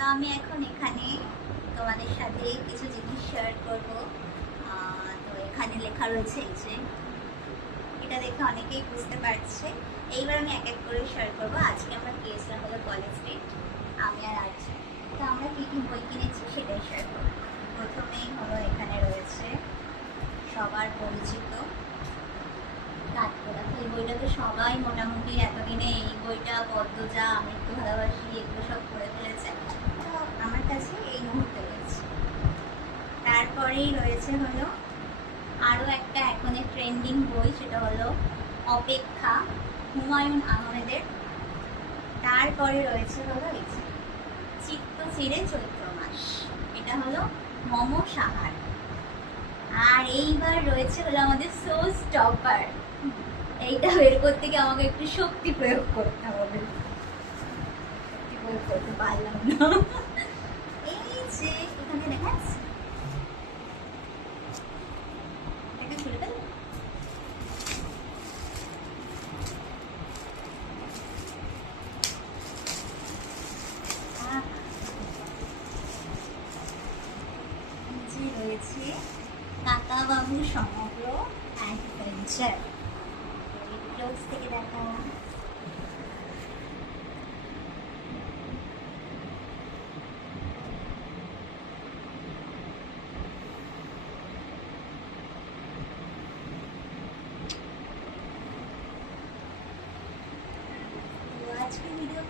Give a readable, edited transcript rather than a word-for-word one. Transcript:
তো আমি এখন এখানে তোমাদের সাথে কিছু জিনিস শেয়ার করব। তো এখানে লেখা রয়েছে এই যে, এটা দেখে অনেকেই বুঝতে পারছে। এইবার আমি এক এক করে শেয়ার করব। আজকে আমরা গিয়েছিলাম হলো কলেজ স্ট্রিট, আমি আর আর্চি। তো আমরা কী কী বই কিনেছি সেটাই শেয়ার করব। প্রথমেই হলো এখানে রয়েছে সবার পরিচিত কাঠগোড়া। তো এই বইটা তো সবাই মোটামুটি এতদিনে এই বইটা পদ্মজা, আমি একটু ভালোবাসি, এগুলো সব পড়ে ফেলেছে। তো আমার কাছে এই মুহূর্তে রয়েছে। তারপরেই রয়েছে হলো আরও একটা এখনের ট্রেন্ডিং বই, সেটা হলো অপেক্ষা, হুমায়ুন আহমেদের। তারপরে রয়েছে হলো এই যে চিত্ত চিরে চৈত্র মাস, এটা হলো মম সাহার। আর এইবার রয়েছে হলো আমাদের সো স্টপার। এইটা বের করতে গিয়ে আমাকে একটু শক্তি প্রয়োগ করতে হবে, শক্তি প্রয়োগ করতে পারলাম না। এই যে এখানে দেখাচ্ছে, এটা খুলে ফেল। রয়েছে কাকাবাবু সমগ্র অ্যাডভেঞ্চার। ক্লোজ থেকে দেখা। আজকের ভিডিও